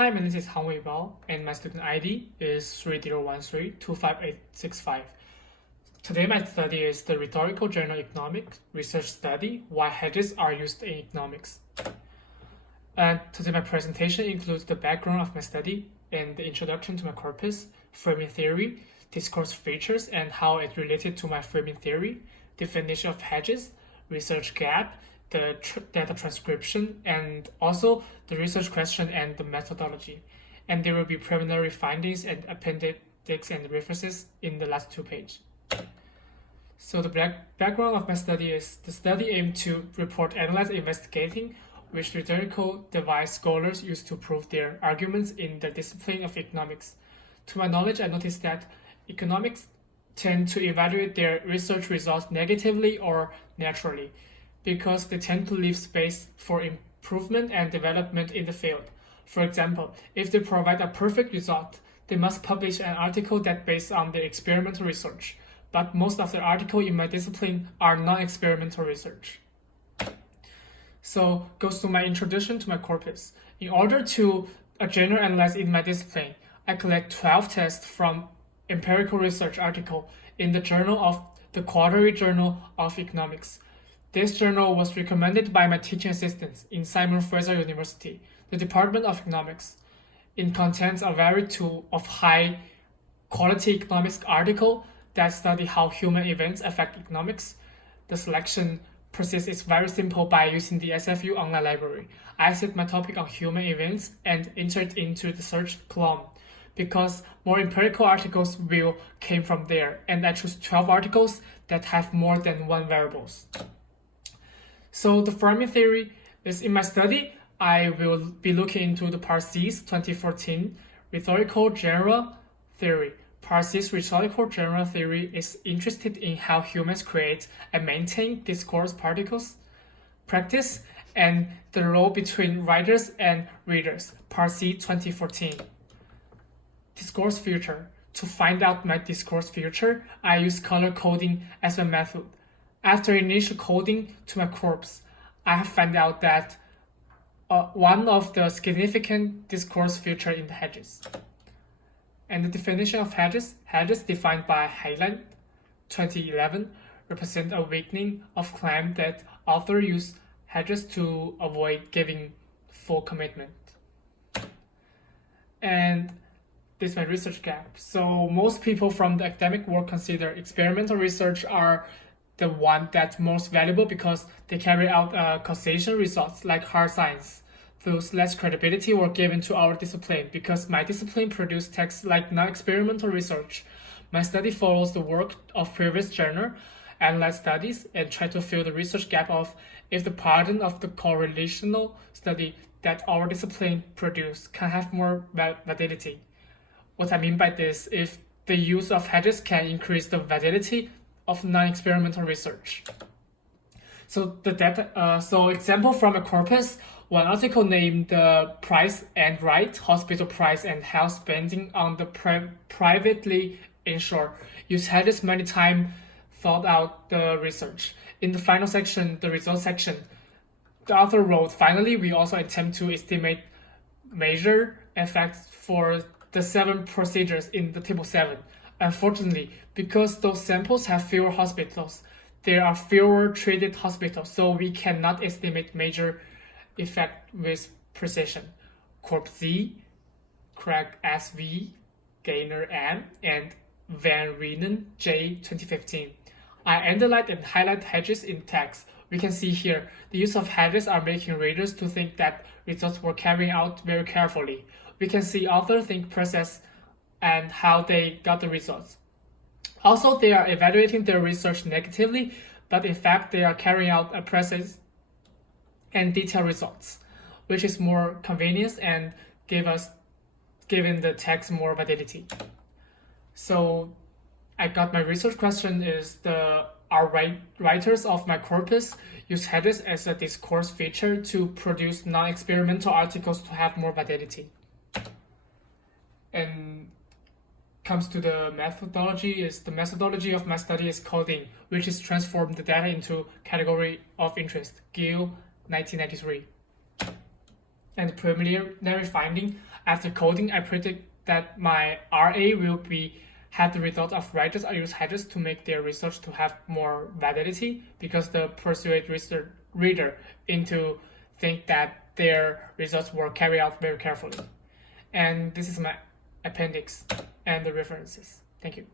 Hi, my name is Han Wei Bao, and my student ID is 3013-25865. Today my study is the Rhetorical Journal Economics Research Study, Why Hedges Are Used in Economics. And today my presentation includes the background of my study and the introduction to my corpus, framing theory, discourse features and how it related to my framing theory, definition of hedges, research gap, the data transcription, and also the research question and the methodology. And there will be preliminary findings and appendix and references in the last 2 pages. So the background of my study is the study aimed to report, analyze, investigating which rhetorical device scholars use to prove their arguments in the discipline of economics. To my knowledge, I noticed that economics tend to evaluate their research results negatively or naturally, because they tend to leave space for improvement and development in the field. For example, if they provide a perfect result, they must publish an article that based on their experimental research, but most of the articles in my discipline are non-experimental research. So goes to my introduction to my corpus. In order to general analyze in my discipline, I collect 12 tests from empirical research article in the Journal of the Quarterly Journal of Economics. This journal was recommended by my teaching assistants in Simon Fraser University, the Department of Economics. It contains a variety of high-quality economics articles that study how human events affect economics. The selection process is very simple by using the SFU online library. I set my topic on human events and enter it into the search column, because more empirical articles will came from there, and I choose 12 articles that have more than one variables. So the framing theory is in my study. I will be looking into the Parsees 2014 Rhetorical General Theory. Parsees Rhetorical General Theory is interested in how humans create and maintain discourse particles, practice, and the role between writers and readers. Parsees 2014. Discourse future. To find out my discourse future, I use color coding as a method. After initial coding to my corpus, I have found out that one of the significant discourse feature in the hedges. And the definition of hedges defined by Hyland 2011 represent a weakening of claim that author use hedges to avoid giving full commitment. And this is my research gap. So most people from the academic world consider experimental research are the one that's most valuable because they carry out causation results like hard science. Thus, less credibility were given to our discipline because my discipline produced texts like non-experimental research. My study follows the work of previous journal, analyze studies, and try to fill the research gap of if the pattern of the correlational study that our discipline produced can have more validity. What I mean by this, if the use of hedges can increase the validity of non-experimental research. So the data. So example from a corpus. One article named the Price and Right, Hospital Price and Health Spending on the Privately Insured, use hedges many times thought out the research. In the final section, the results section, the author wrote, finally, we also attempt to estimate measure effects for the 7 procedures in the table 7. Unfortunately, because those samples have fewer hospitals, there are fewer treated hospitals, so we cannot estimate major effect with precision. Corp Z, Craig SV, Gaynor M, and Van Reenen J 2015. I underline and highlight hedges in text. We can see here, the use of hedges are making readers to think that results were carried out very carefully. We can see author think process and how they got the results. Also, they are evaluating their research negatively, but in fact, they are carrying out a process and detailed results, which is more convenience and giving the text more validity. So I got my research question is writers of my corpus use hedges as a discourse feature to produce non-experimental articles to have more validity. And comes to the methodology, is the methodology of my study is coding, which is transform the data into category of interest, Gill 1993. And preliminary finding, after coding, I predict that my RA will have the result of writers or use headers to make their research to have more validity, because the persuade reader into think that their results were carried out very carefully. And this is my appendix and the references. Thank you.